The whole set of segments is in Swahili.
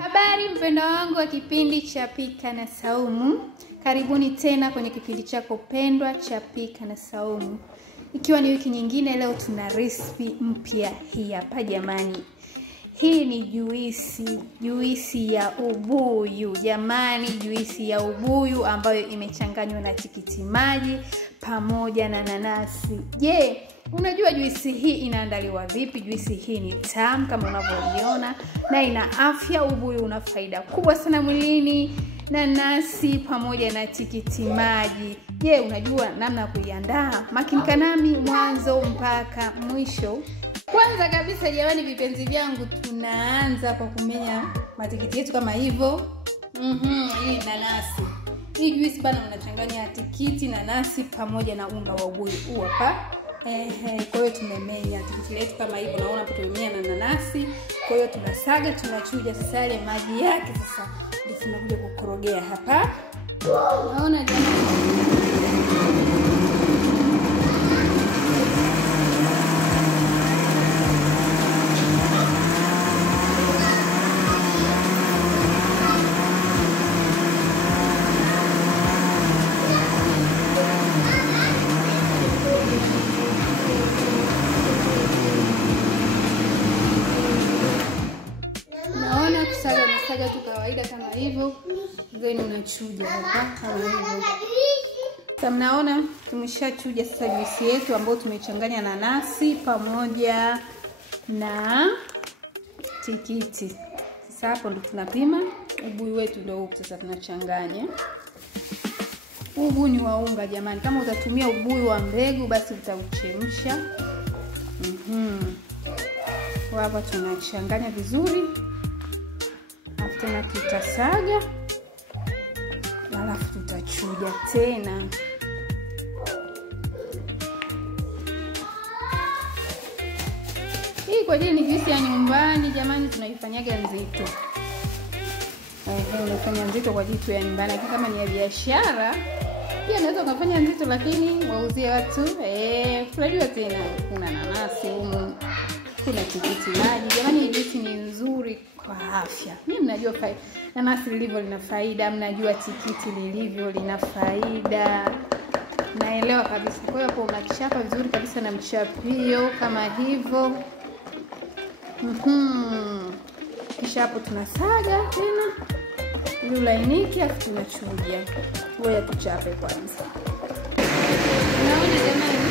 Habari mpendwa wangu wa kipindi cha Pika na Saumu. Karibuni tena kwenye kipindi chako pendwa cha Pika na Saumu. Ikiwa ni wiki nyingine, leo tuna recipe mpya hii hapa jamani. Hii ni juisi ya ubuyu jamani, juisi ya ubuyu ambayo imechanganywa na tikiti maji pamoja na nanasi. Je, unajua juisi hii inaandaliwa vipi? Juisi hii ni tamu kama unavyoiona na ina afya. Ubuyu una faida kubwa sana mwilini, nanasi pamoja na tikiti maji. Je, unajua namna ya kuiandaa? Makinika nami mwanzo mpaka mwisho. Kwanza kabisa jamani vipenzi vyangu, tunaanza kwa kumenya matikiti yetu kama hivyo. Hii nanasi. Hii juisi bana unachanganya tikiti, nanasi pamoja na unga wa ubuyu huu hapa. Kwa hiyo tumemenya tikiti letu kama hivyo, naona hapo tumemenya na nanasi. Kwa hiyo tunasaga, tunachuja sasa yale maji yake, sasa ndio tunakuja kukorogea hapa. Naona jamani. Saga tu kawaida kama hivyo, then unachuja hapa kama hivyo. Sasa mnaona tumeshachuja sasa juisi yetu ambayo tumechanganya nanasi pamoja na tikiti. Sasa hapo ndo tunapima ubuyu wetu, ndio huko sasa tunachanganya. Ubuyu ni wa unga jamani. Kama utatumia ubuyu wa mbegu basi utauchemsha. Hapa tunachanganya vizuri. Tena tutasaga, alafu tutachuja tena. Hii kwa ajili ni juisi ya nyumbani jamani, tunaifanyaga nzito. Unafanya nzito kwa jitu ya nyumbani. Kama ni ya biashara pia unaweza kufanya nzito, lakini wauzie watu. Unajua tena kuna nanasi humu, kuna tikiti maji. Jamani juisi ni nzuri kwa afya. Mimi mnajua nanasi lilivyo lina faida, mnajua tikiti lilivyo lina faida. Naelewa kabisa. Kwa hiyo hapo unachapa vizuri kabisa na mchapio kama hivyo. Kisha hapo tunasaga tena ili ulainike, afu tunachuja. Ngoja tuchape kwanza. Naona jamani.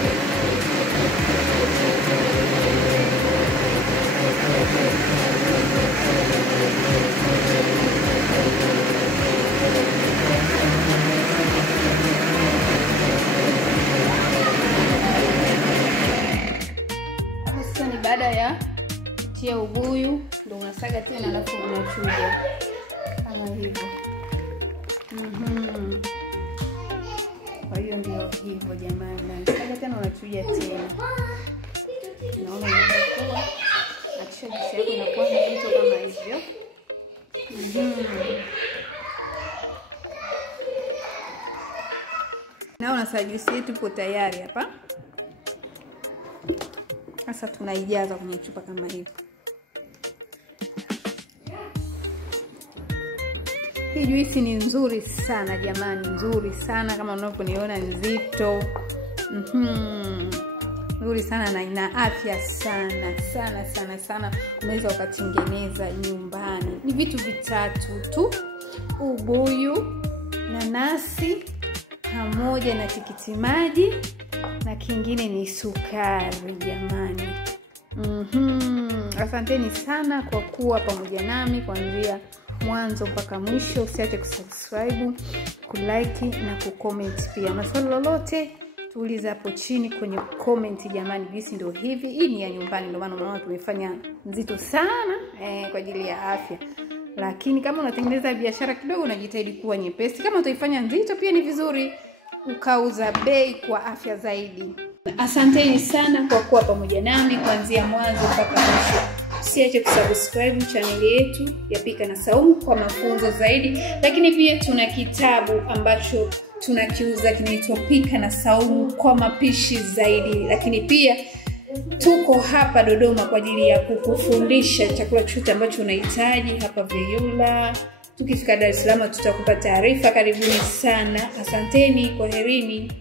Sasa ni baada ya kutia ubuyu ndio unasaga tena alafu unachuja kama hivyo. Kwa hiyo ndio hivyo jamani. Unasaga tena unachuja tena. Naona inakuwa acha juisi yako inakuwa nzito kama hivyo. Naona sasa juisi yetu ipo tayari hapa. Sasa tunaijaza kwenye chupa kama hivi. Hii juisi ni nzuri sana jamani, nzuri sana kama unavyoniona, nzito. Nzuri sana na ina afya sana. Unaweza ukatengeneza nyumbani. Ni vitu vitatu tu: ubuyu, nanasi pamoja na tikiti maji, na kingine ni sukari jamani. Asanteni sana kwa kuwa pamoja nami kuanzia mwanzo mpaka mwisho. Usiache kusubscribe, kulike na kucomment pia. Maswali lolote tuuliza hapo chini kwenye comment jamani. Juisi ndio hivi. Hii ni ya nyumbani, ndio maana unaona tumefanya nzito sana kwa ajili ya afya. Lakini kama unatengeneza biashara kidogo, unajitahidi kuwa nyepesi. Kama utaifanya nzito pia ni vizuri ukauza bei kwa afya zaidi. Asanteni sana kwa kuwa pamoja nami kuanzia mwanzo mpaka mwisho. Usiache kusubscribe channel yetu ya Pika na Saumu kwa mafunzo zaidi. Lakini pia tuna kitabu ambacho tunakiuza kinaitwa Pika na Saumu kwa mapishi zaidi. Lakini pia Tuko hapa Dodoma kwa ajili ya kukufundisha chakula chochote ambacho unahitaji hapa Veyula. Tukifika Dar es Salaam tutakupa taarifa. Karibuni sana. Asanteni, kwaherini.